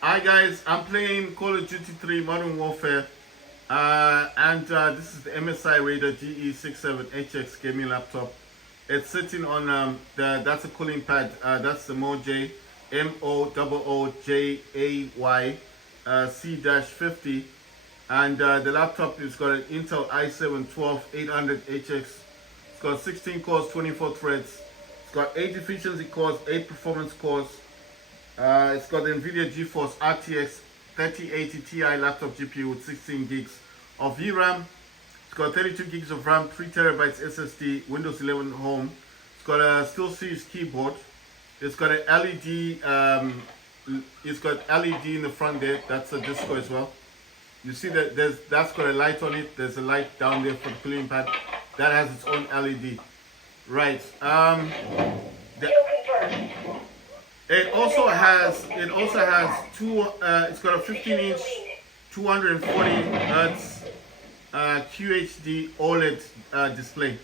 Hi guys, I'm playing Call of Duty 3 Modern Warfare, and this is the MSI Raider GE67HX gaming laptop. It's sitting on that's a cooling pad. That's the Mojay MOOOJAY C-50, and the laptop has got an Intel i7-12800HX. It's got 16 cores, 24 threads. It's got 8 efficiency cores, 8 performance cores. It's got the NVIDIA GeForce RTX 3080 Ti laptop GPU with 16 gigs of VRAM. It's got 32 gigs of RAM, 3 terabytes SSD, Windows 11 Home. It's got a SteelSeries keyboard. It's got an LED. It's got LED in the front there. That's a disco as well. You see that that's got a light on it. There's a light down there for the cooling pad. That has its own LED. Right. It also has two. It's got a 15-inch, 240 Hz QHD OLED display,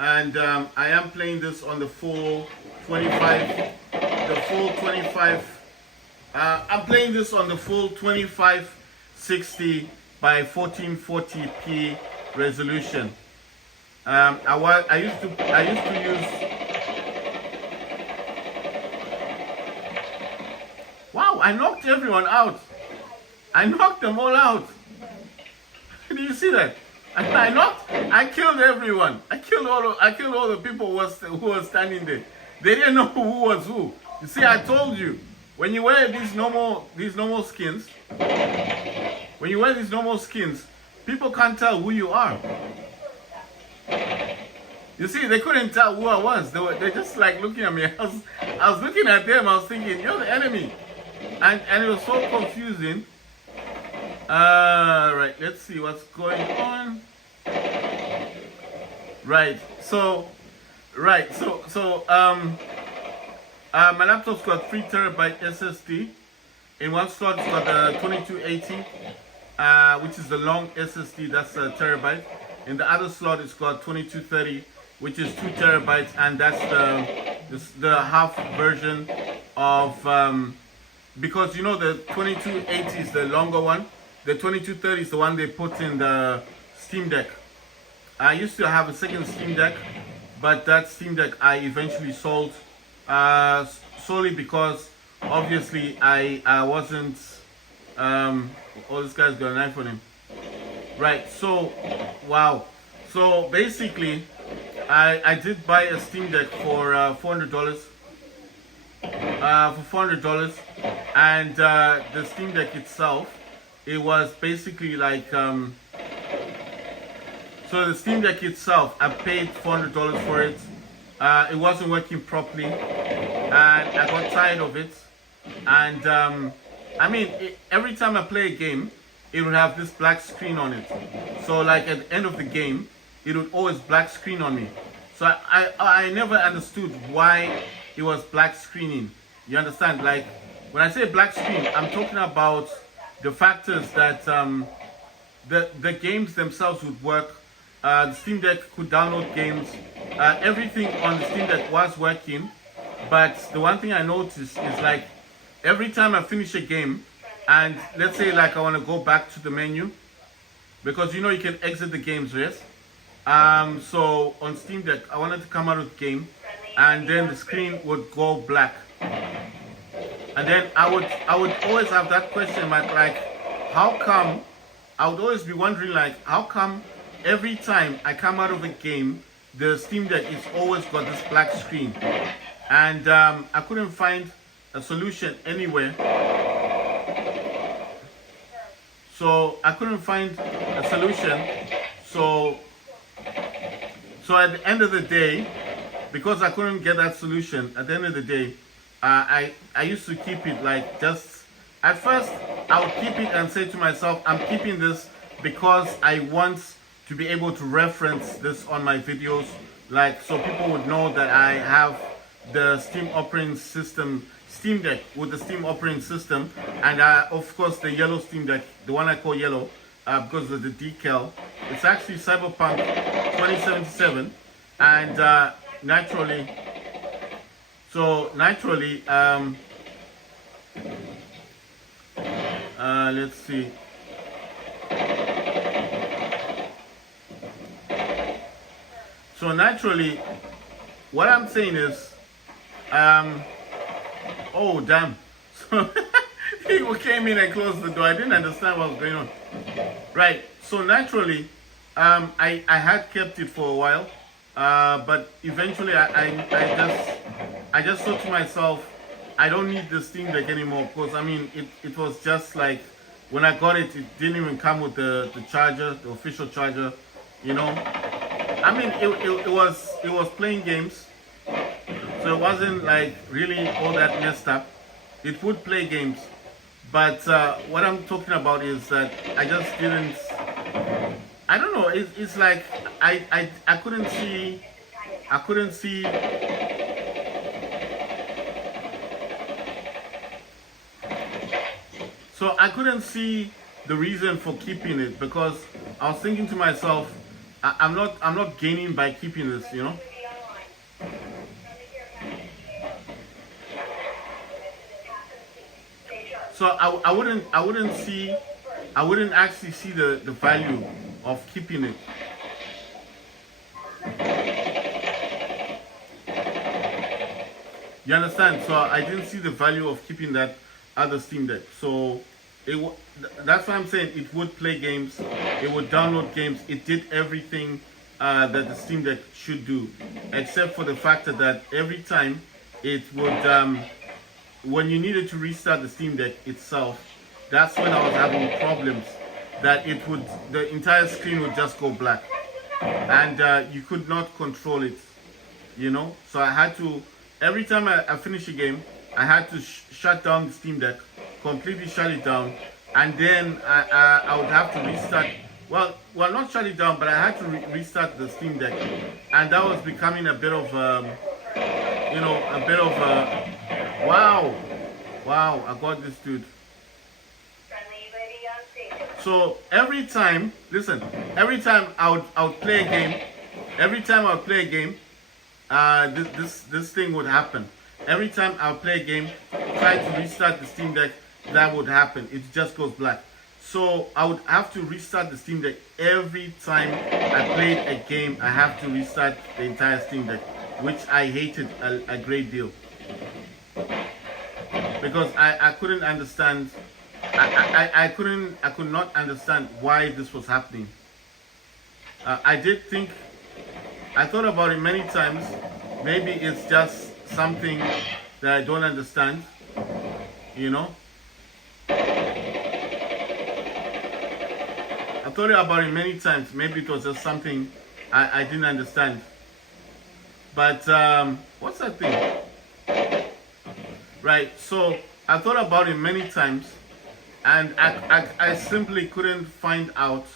and I am playing this on the full 25. I'm playing this on the full 2560 by 1440p resolution. I used to use. Wow, I knocked everyone out. I knocked them all out. Did you see that? I killed everyone. I killed all the people who were standing there. They didn't know who was who. You see, I told you, when you wear these normal skins, people can't tell who you are. You see, they couldn't tell who I was. They're just like looking at me. I was looking at them. I was thinking, you're the enemy. And it was so confusing. Right, let's see what's going on. My laptop's got 3 terabyte SSD. In one slot, it's got the 2280, which is the long SSD. That's a terabyte. In the other slot, it's got 2230, which is 2 terabytes, and that's the half version of. Because you know the 2280 is the longer one, the 2230 is the one they put in the Steam Deck. I used to have a second Steam Deck, but that Steam Deck I eventually sold, solely because obviously I wasn't. Oh, this guy's got a knife on him. Right. So, wow. So basically, I did buy a Steam Deck for $400. For $400, and the Steam Deck itself, it was basically like so the Steam Deck itself, I paid $400 for it. It wasn't working properly, and I got tired of it. And every time I play a game, it would have this black screen on it. So like at the end of the game, it would always black screen on me. So I never understood why it was black screening. You understand? Like when I say black screen, I'm talking about the factors that the games themselves would work. The Steam Deck could download games. Everything on the Steam Deck was working, but the one thing I noticed is like every time I finish a game, and let's say like I want to go back to the menu, because you know you can exit the games, yes? So on Steam Deck, I wanted to come out of the game, and then the screen would go black, and then I would always have that question mark, like how come? I would always be wondering like how come every time I come out of a game, the Steam Deck is always got this black screen, and I couldn't find a solution anywhere. So I couldn't find a solution. So at the end of the day, because I couldn't get that solution, at the end of the day, I used to keep it like just, at first I would keep it and say to myself, I'm keeping this because I want to be able to reference this on my videos, like so people would know that I have the Steam operating system, Steam Deck with the Steam operating system, and of course the yellow Steam Deck, the one I call yellow, because of the decal. It's actually Cyberpunk 2077, and naturally, Let's see. So naturally, what I'm saying is, oh damn. So people came in and closed the door. I didn't understand what was going on. Right. So naturally, I had kept it for a while, but eventually I just thought to myself, I don't need the Steam Deck anymore, because I mean it was just like when I got it, it didn't even come with the charger, the official charger, you know. I mean it was playing games, so it wasn't like really all that messed up. It would play games, but what I'm talking about is that I just didn't. I don't know. It's like I couldn't see. I couldn't see. So I couldn't see the reason for keeping it, because I was thinking to myself, I'm not gaining by keeping this, you know. So I wouldn't actually see the value of keeping it. You understand? So I didn't see the value of keeping that other Steam Deck. So that's why I'm saying it would play games, it would download games, it did everything that the Steam Deck should do, except for the fact that every time it would, when you needed to restart the Steam Deck itself, that's when I was having problems. That the entire screen would just go black, and you could not control it, you know. So I had to, every time I finish a game, I had to shut down the Steam Deck, completely shut it down, and then I would have to restart. Well, not shut it down, but I had to restart the Steam Deck, and that was becoming a bit of, you know, a bit of, wow, I got this dude. So every time, listen, every time I would play a game, this thing would happen. Every time I would play a game, try to restart the Steam Deck, that would happen. It just goes black. So I would have to restart the Steam Deck every time I played a game. I have to restart the entire Steam Deck, which I hated a great deal, because I couldn't understand. I could not understand why this was happening. I thought about it many times. Maybe it's just something that I don't understand, you know. I thought about it many times. Maybe it was just something I didn't understand. But what's that thing? Right, so I thought about it many times, and I simply couldn't find out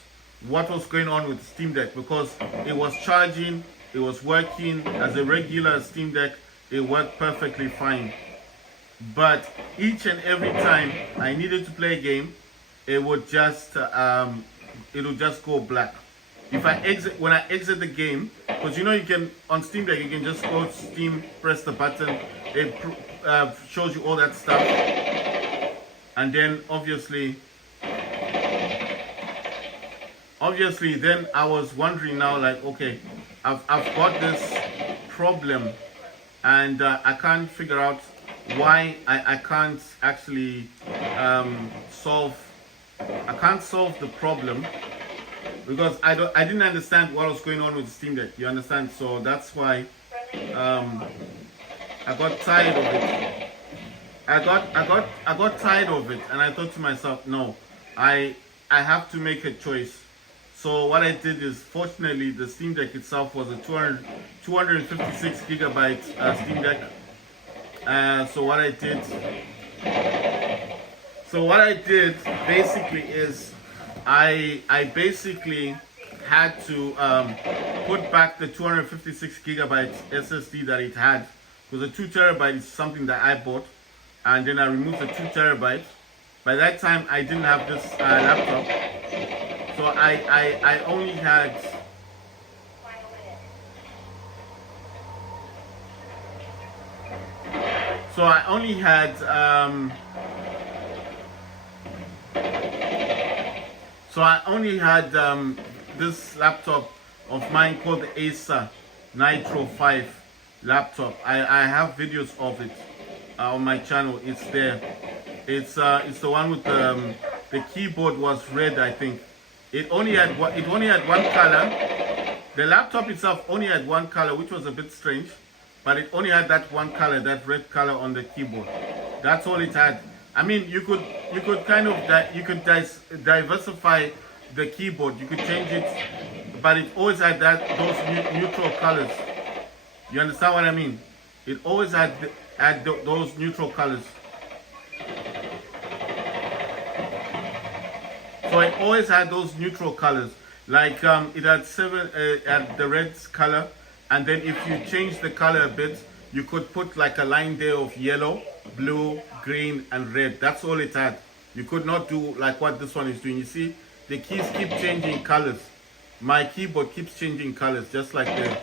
what was going on with the Steam Deck, because it was charging, it was working as a regular Steam Deck, it worked perfectly fine. But each and every time I needed to play a game, it would just go black. When I exit the game, because you know you can on Steam Deck, you can just go to Steam, press the button, it shows you all that stuff, and then obviously then I was wondering now, like, okay, I've got this problem, and I can't figure out why I can't actually solve the problem, because I didn't understand what was going on with the Steam Deck. You understand? So that's why I got tired of it. I got tired of it, and I thought to myself, no, I have to make a choice. So what I did is, fortunately, the Steam Deck itself was a 256 gigabyte Steam Deck. So what I did basically is I basically had to put back the 256 gigabyte SSD that it had, because the 2 terabyte is something that I bought, and then I removed the 2 terabyte. By that time, I didn't have this laptop, so I only had So I only had this laptop of mine called the Acer Nitro 5 laptop. I have videos of it on my channel. It's there. It's the one with the keyboard was red, I think. It only had one color. The laptop itself only had one color, which was a bit strange, but it only had that one color, that red color on the keyboard. That's all it had. I mean, you could kind of diversify the keyboard. You could change it, but it always had those neutral colors. You understand what I mean? It always had those neutral colors. So it always had those neutral colors. Like it had the red color, and then if you change the color a bit, you could put like a line there of yellow, blue, green, and red. That's all it had. You could not do like what this one is doing. You see, the keys keep changing colors. My keyboard keeps changing colors, just like that.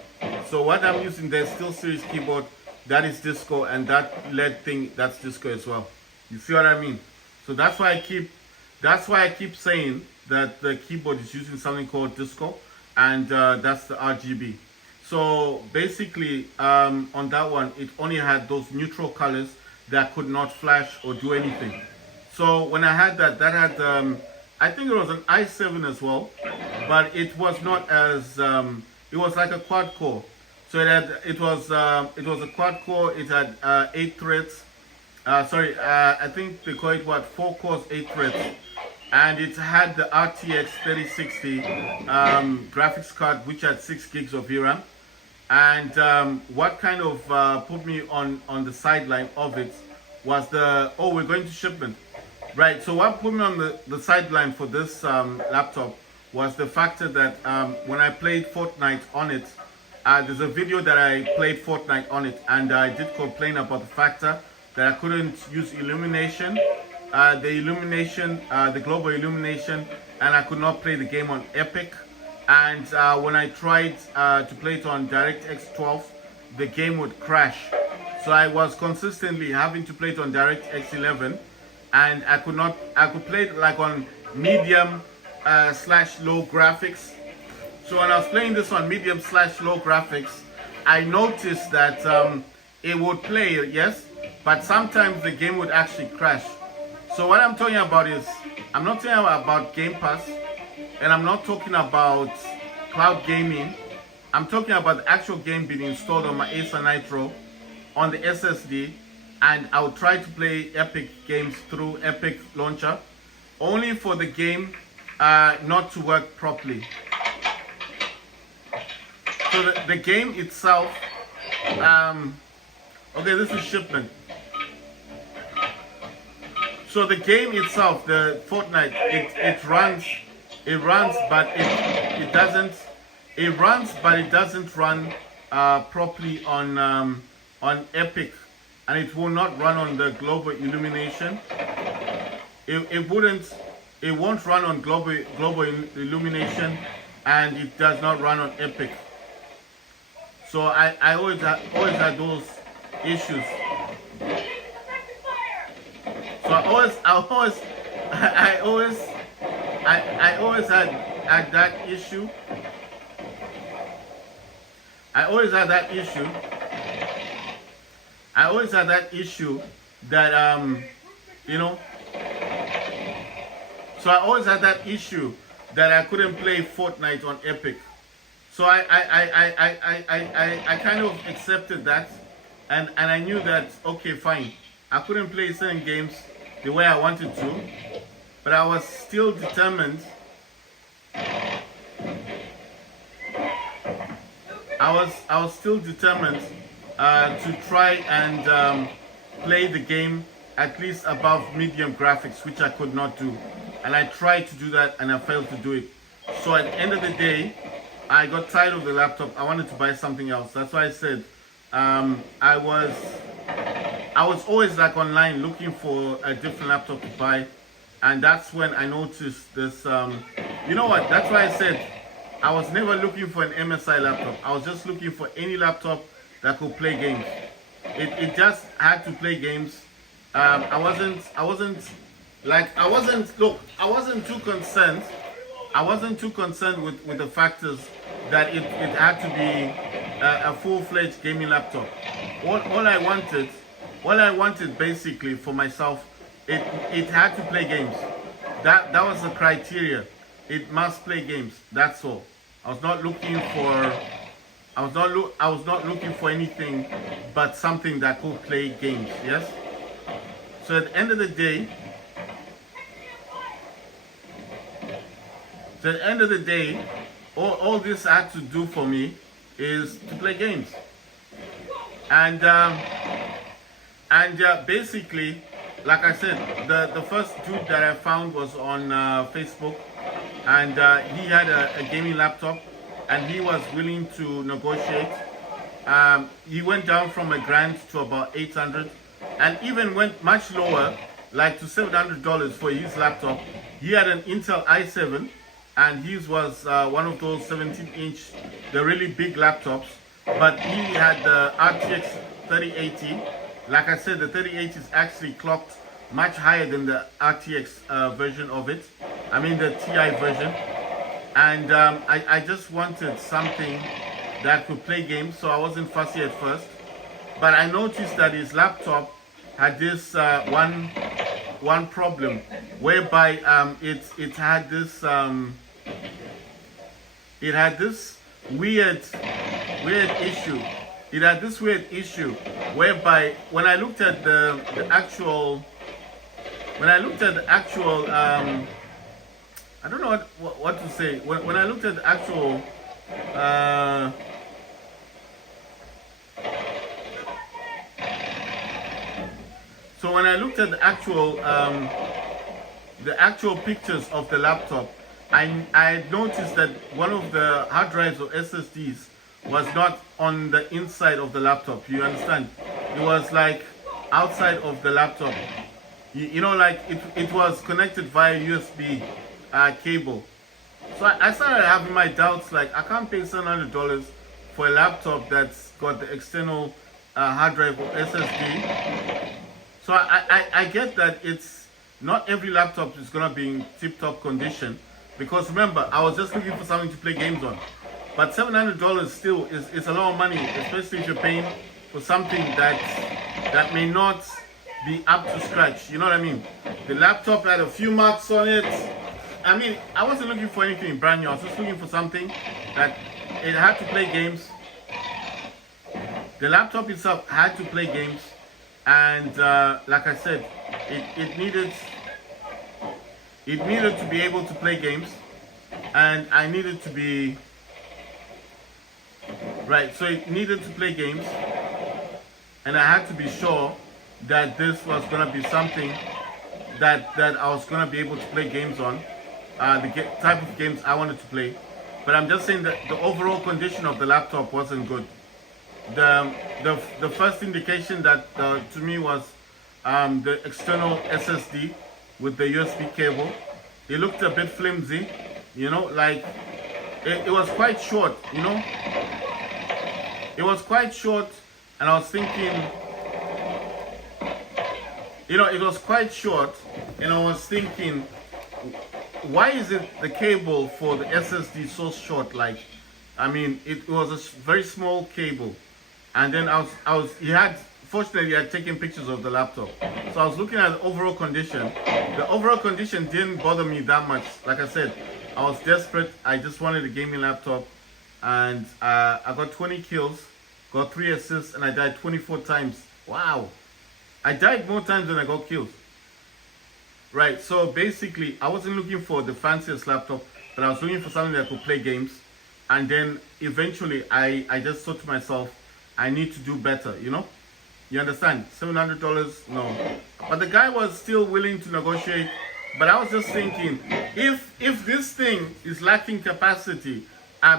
So what I'm using there, Steel Series keyboard, that is disco, and that LED thing, that's disco as well. You see what I mean? So that's why I keep saying that the keyboard is using something called disco, and that's the RGB. So basically, on that one, it only had those neutral colors that could not flash or do anything. So when I had that had I think it was an i7 as well, but it was not as it was like a quad core. So it was a quad core. It had 8 threads. I think they call it 4 cores, 8 threads. And it had the RTX 3060 graphics card, which had 6 gigs of VRAM. And what kind of put me on the sideline of it was we're going to shipment. Right, so what put me on the sideline for this laptop was the factor that when I played Fortnite on it, there's a video that I played Fortnite on it, and I did complain about the factor that I couldn't use illumination, the global illumination, and I could not play the game on Epic. And when I tried to play it on DirectX 12, the game would crash. So I was consistently having to play it on DirectX 11, and I could play it like on medium / low graphics. So when I was playing this on medium / low graphics, I noticed that it would play, yes, but sometimes the game would actually crash. So what I'm talking about is, I'm not talking about Game Pass, and I'm not talking about cloud gaming. I'm talking about the actual game being installed on my Acer Nitro on the SSD, and I would try to play Epic games through Epic Launcher, only for the game not to work properly. So the game itself, okay, this is shipment. So the game itself, the Fortnite, it runs, but it doesn't run properly on Epic, and it will not run on the global illumination. It won't run on global illumination, and it does not run on Epic. So I always had those issues. So I always had that issue. I always had that issue that you know. So I always had that issue that I couldn't play Fortnite on Epic. So I kind of accepted that, and I knew that, okay, fine, I couldn't play certain games the way I wanted to, but I was still determined. I was still determined to try and play the game at least above medium graphics, which I could not do. And I tried to do that, and I failed to do it. So at the end of the day, I got tired of the laptop. I wanted to buy something else. That's why I said I was always like online looking for a different laptop to buy, and that's when I noticed this. You know what? That's why I said I was never looking for an MSI laptop. I was just looking for any laptop that could play games. It just had to play games. I wasn't too concerned I wasn't too concerned with the factors that it had to be a full-fledged gaming laptop. All I wanted basically for myself, it had to play games. That was the criteria. It must play games. That's all. I was not looking for anything but something that could play games. Yes. So at the end of the day, all this had to do for me is to play games. And basically, like I said, the first dude that I found was on Facebook, and he had a gaming laptop, and he was willing to negotiate. He went down from $1,000 to about 800, and even went much lower, like to $700 for his laptop. He had an Intel i7, and his was one of those 17-inch, the really big laptops. But he had the RTX 3080. Like I said, the 3080 is actually clocked much higher than the RTX version of it. I mean the TI version. And I just wanted something that could play games, so I wasn't fussy at first. But I noticed that his laptop had this one problem, whereby it had this weird issue. It had this weird issue whereby when I looked at the actual I don't know what to say. When I looked at the actual so when I looked at the actual pictures of the laptop, I had noticed that one of the hard drives or SSDs was not on the inside of the laptop. You understand? It was like outside of the laptop. You know, like it was connected via USB cable. So I started having my doubts, like I can't pay $700 for a laptop that's got the external hard drive or SSD. So I get that it's not every laptop is gonna be in tip-top condition, because remember, I was just looking for something to play games on. But $700 still is a lot of money, especially if you're paying for something that may not be up to scratch. You know what I mean? The laptop had a few marks on it. I mean, I wasn't looking for anything brand new. I was just looking for something that it had to play games. The laptop itself had to play games, and like I said, it needed to be able to play games, and I needed to be right. So it needed to play games, and I had to be sure that this was gonna be something that I was gonna be able to play games on, the type of games I wanted to play. But I'm just saying that the overall condition of the laptop wasn't good. The first indication that to me was the external SSD with the USB cable. It looked a bit flimsy, you know, like it was quite short, you know. It was quite short, and I was thinking, you know, it was quite short, and I was thinking, why is it the cable for the SSD so short? Like, I mean, it was a very small cable, and then fortunately, he had taken pictures of the laptop, so I was looking at the overall condition. The overall condition didn't bother me that much. Like I said, I was desperate. I just wanted a gaming laptop, and I got 20 kills, got 3 assists, and I died 24 times. Wow. I died more times than I got kills. Right, so basically, I wasn't looking for the fanciest laptop, but I was looking for something that could play games. And then eventually, I just thought to myself, I need to do better, you know? You understand? $700, no. But the guy was still willing to negotiate. But I was just thinking, if this thing is lacking capacity,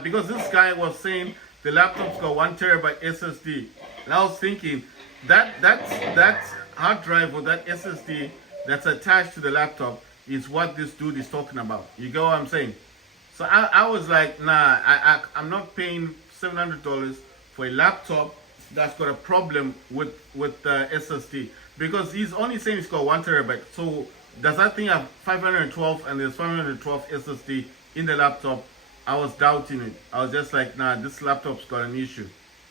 because this guy was saying the laptop's got 1 terabyte SSD, and I was thinking, that hard drive or that SSD that's attached to the laptop is what this dude is talking about. You get what I'm saying? So I was like, nah, I'm not paying $700 for a laptop that's got a problem with the SSD, because he's only saying it's got 1 terabyte. So does that thing have 512 and there's 512 SSD in the laptop, I was doubting it. I was just like, nah, this laptop's got an issue.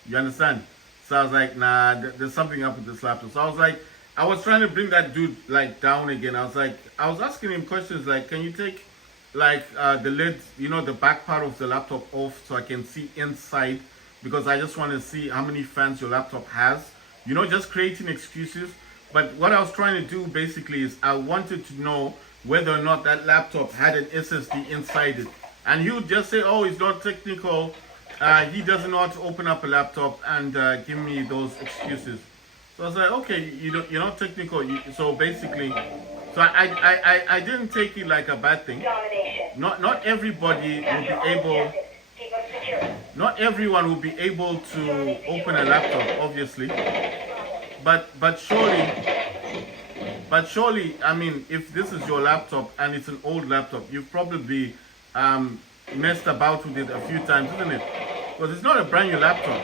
You understand? So I was like, nah, there's something up with this laptop. So I was like, I was trying to bring that dude like down again. I was asking him questions like, can you take like the lid, you know, the back part of the laptop off so I can see inside, because I just want to see how many fans your laptop has. You know, just creating excuses. But what I was trying to do basically is I wanted to know whether or not that laptop had an SSD inside it. And he would just say, oh, it's not technical. He doesn't know how to open up a laptop, and give me those excuses. So I was like, okay, you're not technical. So basically, so I didn't take it like a bad thing. Not everybody will be able. Not everyone will be able to open a laptop, obviously. But surely, I mean, if this is your laptop and it's an old laptop, you've probably messed about with it a few times, isn't it? Because it's not a brand new laptop.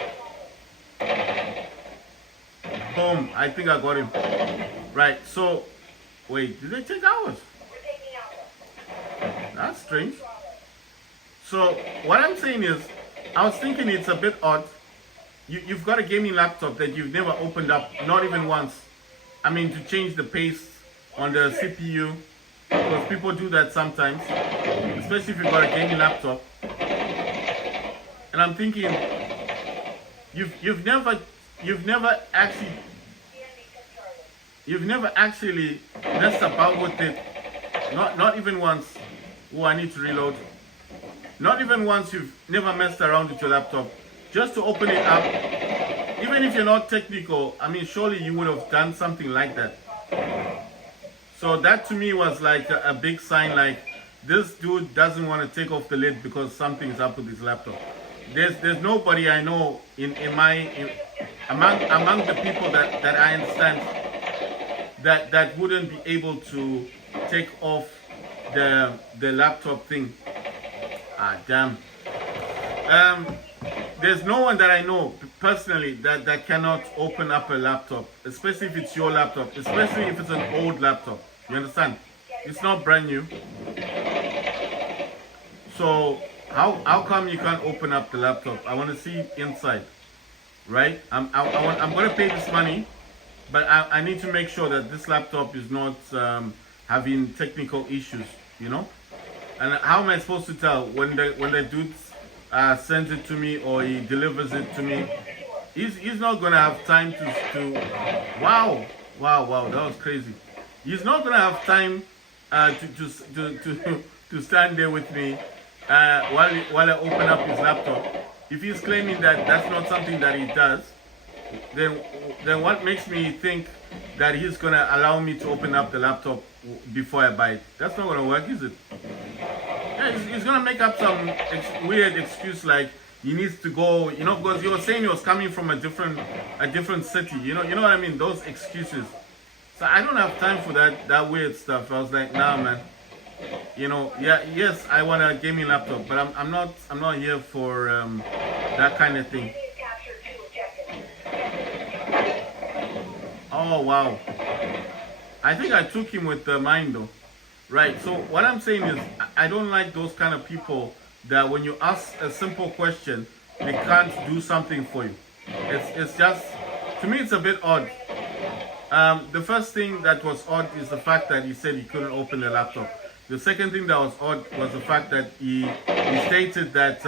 Boom, I think I got him. Right, so, wait, did they take ours? That's strange. So, what I'm saying is, I was thinking it's a bit odd. You've got a gaming laptop that you've never opened up, not even once. I mean, to change the pace on the CPU, because people do that sometimes, especially if you've got a gaming laptop. And I'm thinking, you've never actually messed about with it, not even once. Oh, I need to reload. Not even once. You've never messed around with your laptop just to open it up. Even if you're not technical, I mean, surely you would have done something like that. So that to me was like a big sign, like this dude doesn't want to take off the lid because something's up with his laptop. There's nobody I know among the people that I understand that wouldn't be able to take off the laptop thing. Ah, damn. There's no one that I know personally that cannot open up a laptop, especially if it's your laptop, especially if it's an old laptop. You understand? It's not brand new. So how come you can't open up the laptop? I want to see inside, right? I'm going to pay this money, but I need to make sure that this laptop is not having technical issues, you know? And how am I supposed to tell when the dude sends it to me or he delivers it to me? He's not gonna have time to wow, that was crazy. He's not gonna have time to stand there with me while I open up his laptop. If he's claiming that that's not something that he does, then what makes me think that he's gonna allow me to open up the laptop before I buy it? That's not gonna work, is it? Yeah, he's gonna make up some weird excuse like he needs to go, you know, because you were saying he was coming from a different city. You know what I mean? Those excuses. So I don't have time for that weird stuff. I was like, nah, man. You know, yeah, yes, I want a gaming laptop, but I'm not here for that kind of thing. Oh wow. I think I took him with the mind though. Right, so what I'm saying is I don't like those kind of people that when you ask a simple question, they can't do something for you. It's just, to me it's a bit odd. The first thing that was odd is the fact that he said he couldn't open the laptop. The second thing that was odd was the fact that he stated that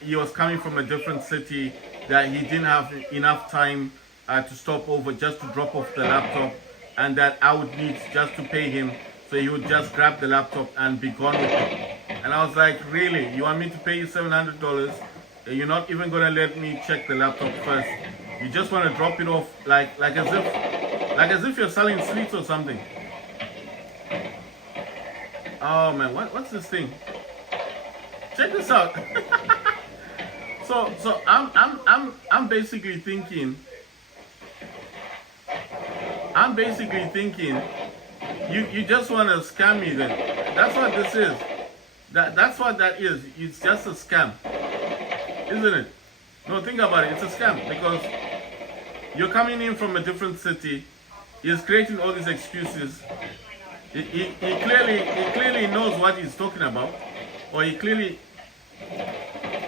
he was coming from a different city, that he didn't have enough time to stop over just to drop off the laptop, and that I would need just to pay him. So he would just grab the laptop and be gone with it. And I was like, really? You want me to pay you $700? You're not even gonna let me check the laptop first. You just want to drop it off like as if you're selling sweets or something. Oh man, what's this thing? Check this out. so I'm basically thinking. You just want to scam me then. That's what this is. That's what that is. It's just a scam. Isn't it? No, think about it. It's a scam because you're coming in from a different city. He's creating all these excuses. He clearly knows what he's talking about. Oh, he clearly...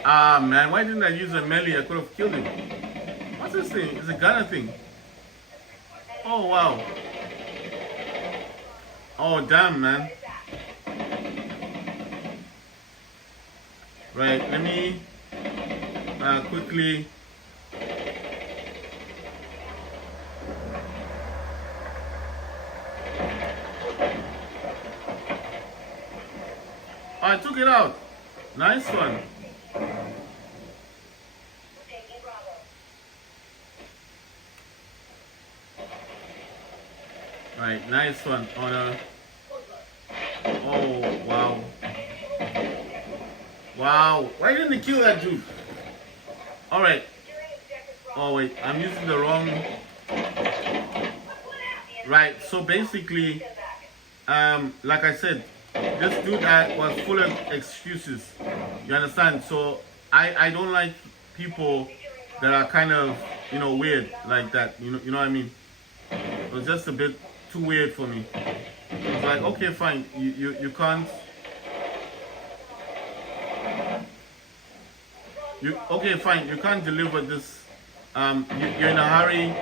Ah, man, why didn't I use a melee? I could have killed him. What's this thing? It's a gunner thing. Oh, wow. Oh, damn, man. Right, let me quickly... Oh, I took it out. Nice one. Right, nice one. On a... Oh, wow. Wow. Why didn't they kill that dude? Alright. Oh, wait. I'm using the wrong... Right, so basically, like I said, this dude was full of excuses. You understand? So, I don't like people that are kind of, you know, weird like that. You know what I mean? It was just a bit too weird for me. It's like, okay, fine. You can't... Okay, fine. You can't deliver this. You're in a hurry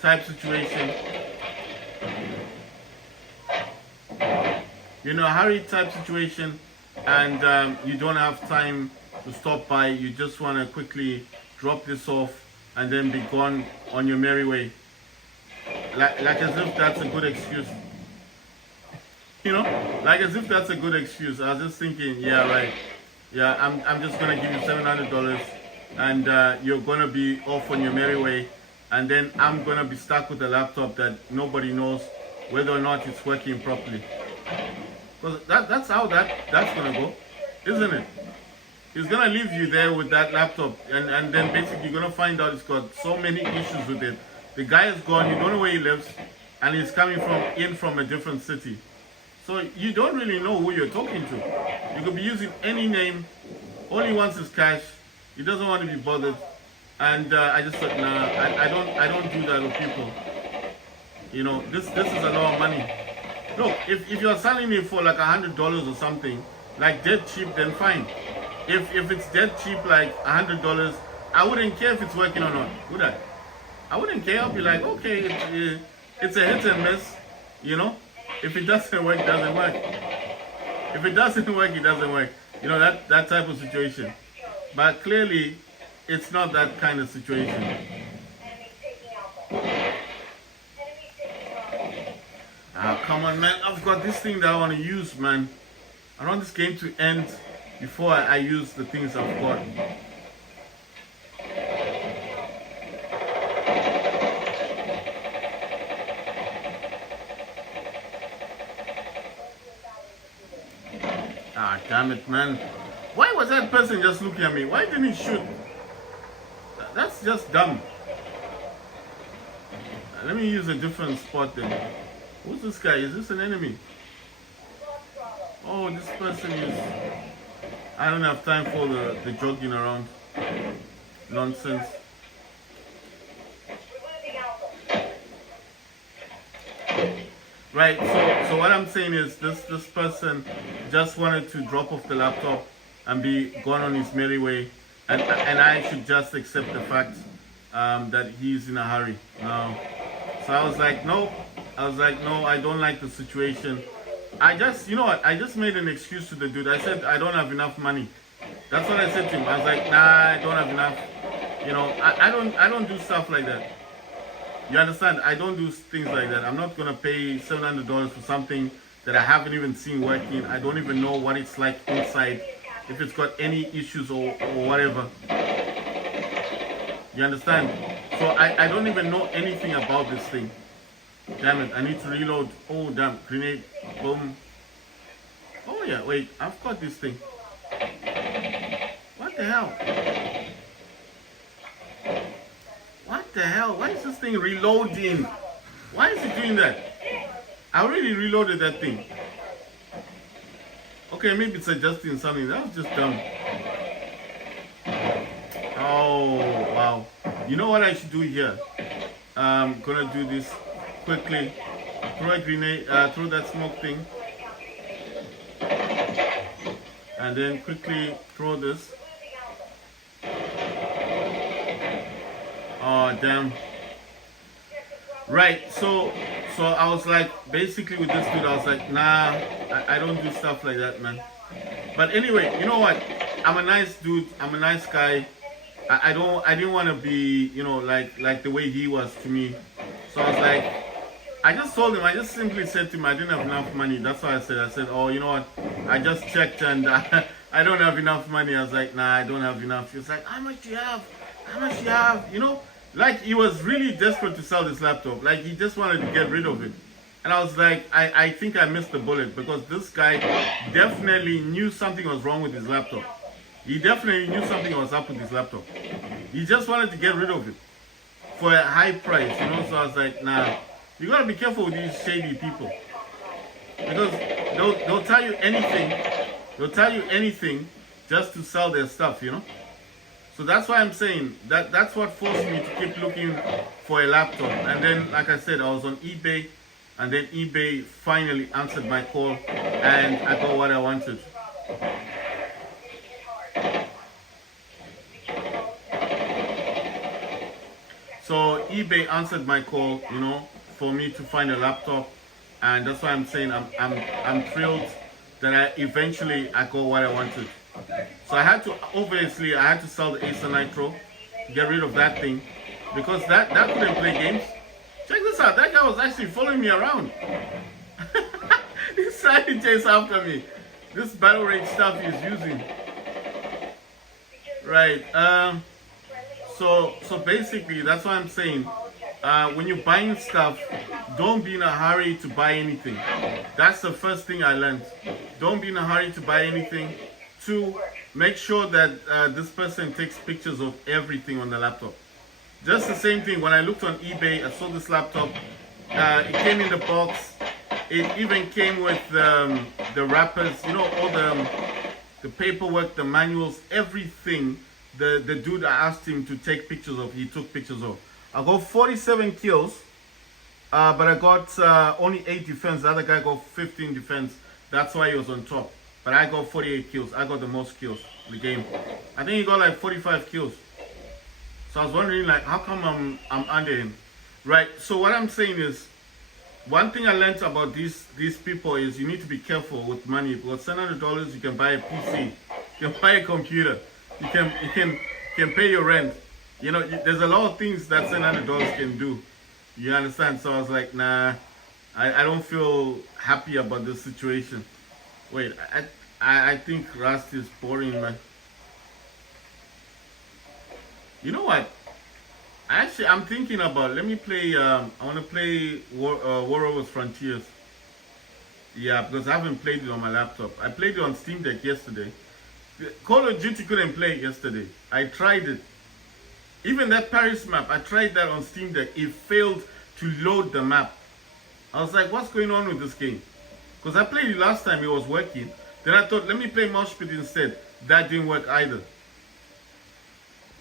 type situation. You're in a hurry type situation, and you don't have time to stop by. You just want to quickly drop this off and then be gone on your merry way. Like as if that's a good excuse. You know, like as if that's a good excuse. I was just thinking, yeah, right. Yeah, I'm just gonna give you $700, and you're gonna be off on your merry way, and then I'm gonna be stuck with a laptop that nobody knows whether or not it's working properly. Because that's how that's gonna go, isn't it? He's gonna leave you there with that laptop, and then basically you're gonna find out it's got so many issues with it. The guy is gone, you don't know where he lives, and he's coming from a different city. So you don't really know who you're talking to. You could be using any name. All he wants is cash. He doesn't want to be bothered. And I just thought, nah, I don't do that with people. You know, this is a lot of money. Look, if you're selling it for like $100 or something, like dead cheap, then fine. If it's dead cheap, like $100, I wouldn't care if it's working or not, would I? I wouldn't care. I'll be like, okay, it's a hit and miss, you know. If it doesn't work, it doesn't work. If it doesn't work, it doesn't work. You know, that type of situation. But clearly, it's not that kind of situation. Ah, come on, man. I've got this thing that I want to use, man. I want this game to end before I use the things I've got. Ah, damn it, man. Why was that person just looking at me? Why didn't he shoot? That's just dumb. Let me use a different spot then. Who's this guy? Is this an enemy? Oh, this person is... I don't have time for the jogging around nonsense. Right, so what I'm saying is this person just wanted to drop off the laptop and be gone on his merry way, and I should just accept the fact that he's in a hurry now. So I was like, no, I don't like the situation. I just, you know what, I just made an excuse to the dude. I said I don't have enough money. That's what I said to him. I was like, nah, I don't have enough. You know, I don't do stuff like that. You understand? I don't do things like that. I'm not gonna pay $700 for something that I haven't even seen working. I don't even know what it's like inside, if it's got any issues or whatever. You understand? So I don't even know anything about this thing. Damn it, I need to reload. Oh damn, grenade, boom. Oh yeah, wait, I've got this thing. What the hell? What the hell? Why is this thing reloading? Why is it doing that? I already reloaded that thing. Okay, maybe it's adjusting something. That was just dumb. Oh, wow. You know what I should do here? I'm gonna do this quickly. Throw a grenade, throw that smoke thing. and then quickly throw this. Oh damn. Right, so I was like, basically with this dude, I was like, nah, I don't do stuff like that, man. But anyway, you know what? I'm a nice dude. I'm a nice guy. I didn't want to be, you know, like the way he was to me. So I was like, I just told him, I just simply said to him, I didn't have enough money. That's why I said, oh, you know what? I just checked and I don't have enough money. I was like, nah, I don't have enough. He was like, how much do you have? How much do you have? You know, like he was really desperate to sell this laptop. Like he just wanted to get rid of it. And I was like, I think I missed the bullet because this guy definitely knew something was wrong with his laptop. He definitely knew something was up with his laptop. He just wanted to get rid of it for a high price, you know. So I was like, nah, you gotta be careful with these shady people because they'll tell you anything. They'll tell you anything just to sell their stuff, you know. So that's why I'm saying that's what forced me to keep looking for a laptop. And then, like I said, I was on eBay, and then eBay finally answered my call, and I got what I wanted. So eBay answered my call, you know, for me to find a laptop, and that's why I'm saying I'm thrilled that I eventually got what I wanted. So I had to sell the Acer Nitro, get rid of that thing, because that couldn't play games. Check this out, that guy was actually following me around. He's trying to chase after me. This battle rage stuff he's using. Right. So basically, that's what I'm saying. When you're buying stuff, don't be in a hurry to buy anything. That's the first thing I learned. Don't be in a hurry to buy anything. 2, make sure that this person takes pictures of everything on the laptop. Just the same thing. When I looked on eBay, I saw this laptop. It came in the box. It even came with the wrappers, you know, all the paperwork, the manuals, everything. The dude, I asked him to take pictures of, he took pictures of. I got 47 kills, but I got only 8 defense. The other guy got 15 defense. That's why he was on top. But I got 48 kills. I got the most kills in the game. I think he got like 45 kills. So I was wondering, like, how come I'm under him? Right, so what I'm saying is, one thing I learned about these people is you need to be careful with money. Because $700, you can buy a PC, you can buy a computer, you can pay your rent. You know, there's a lot of things that $700 can do. You understand? So I was like, nah, I don't feel happy about this situation. Wait, I think Rust is boring, man. You know what? Actually, I'm thinking about, let me play, I want to play War Robots Frontiers. Yeah, because I haven't played it on my laptop. I played it on Steam Deck yesterday. Call of Duty couldn't play it yesterday. I tried it. Even that Paris map, I tried that on Steam Deck. It failed to load the map. I was like, what's going on with this game? Because I played it last time, it was working. Then I thought, let me play Mosh Pit instead. That didn't work either.